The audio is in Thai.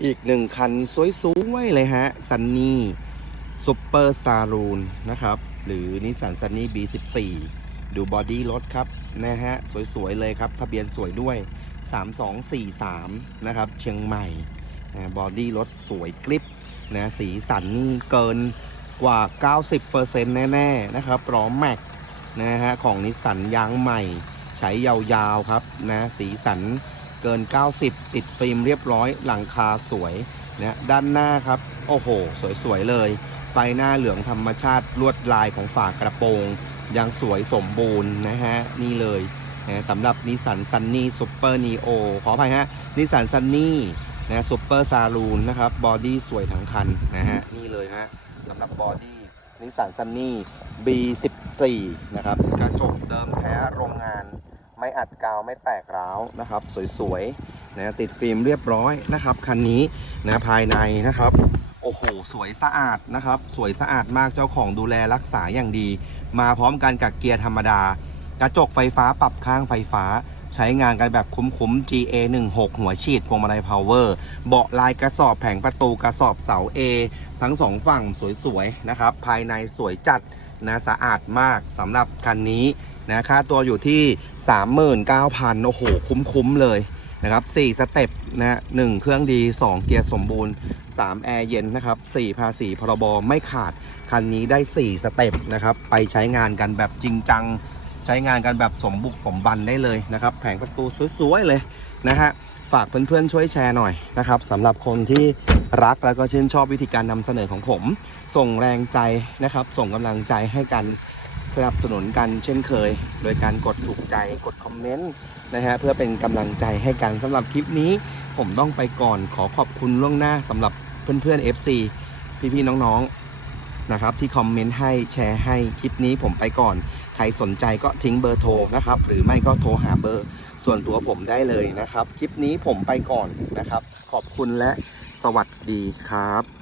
อีกหนึ่งคันสวยๆเลยฮะซันนี่ซูเปอร์ซารูนนะครับ หรือนิสสันซันนี่ B14 ดูบอดี้รถครับนะฮะ สวย ๆ เลยครับ ทะเบียนสวยด้วย 3243 นะครับ เชียงใหม่บอดี้รถสวยกริปนะสีสันนี่เกินกว่า 90%แน่ ๆ นะครับพร้อมแม็กนะฮะ ของนิสสันยางใหม่ ใช้ยาว ๆ ครับนะสีสัน เกิน 90 ติดฟิล์มเรียบร้อยหลังคาสวยนะด้านหน้าครับ โอ้โห สวยๆเลย ไฟหน้าเหลืองธรรมชาติลวดลายของฝากระโปรง ยังสวยสมบูรณ์นะฮะ นี่เลยนะสำหรับนิสสันซันนี่ซูเปอร์นีโอขออภัยฮะนิสสันซันนี่นะซูเปอร์ซาลูนนะครับบอดี้สวยทั้งคันนะฮะ นี่เลยฮะสำหรับบอดี้นิสสันซันนี่ B14 นะครับ กระจกเดิมแท้โรงงาน ไม่อัดกาวไม่แตกร้าวนะครับ สวยๆนะติดฟิล์มเรียบร้อยนะครับคันนี้นะภายในนะครับโอ้โห สวยสะอาดนะครับ สวยสะอาดมากเจ้าของดูแลรักษาอย่างดี มาพร้อมกันกับเกียร์ธรรมดา กระจกไฟฟ้าปรับข้างไฟฟ้า ใช้งานกันแบบคุ้มๆ GA 1 6หัวฉีดพวงมาลัยพาวเวอร์เบาะลายกระสอบแผงประตูกระสอบเสา A ทั้งสองฝั่งสวยๆนะครับ ภายในสวยจัดนะสะอาดมากสำหรับคันนี้นะค่าตัวอยู่ที่ 39,000 โอ้โห คุ้มๆเลยนะครับ4สเต็ปนะ1เครื่องดี 2 เกียร์สมบูรณ์ 3 แอร์เย็นนะครับ4ภาษีพรบไม่ขาด คันนี้ได้ 4 สเต็ปนะครับ ไปใช้งานกันแบบจริงจัง ใช้งานกันแบบสมบุกสมบันได้เลยนะครับ แผงประตูสวยๆเลยนะฮะฝากเพื่อนๆช่วยแชร์หน่อยนะครับสำหรับคนที่รักแล้วก็ชื่นชอบวิธีการนำเสนอของผม ส่งแรงใจนะครับ ส่งกำลังใจให้กันสนับสนุนกันเช่นเคย โดยการกดถูกใจกดคอมเมนต์นะฮะเพื่อเป็นกำลังใจให้กันสำหรับคลิปนี้ ผมต้องไปก่อนขอขอบคุณล่วงหน้าสำหรับเพื่อนๆ FC พี่ๆน้องๆ นะครับที่คอมเมนต์ให้แชร์ให้คลิปนี้ผมไปก่อน ใครสนใจก็ทิ้งเบอร์โทรนะครับ หรือไม่ก็โทรหาเบอร์ส่วนตัวผมได้เลยนะครับ คลิปนี้ผมไปก่อนนะครับ ขอบคุณและสวัสดีครับ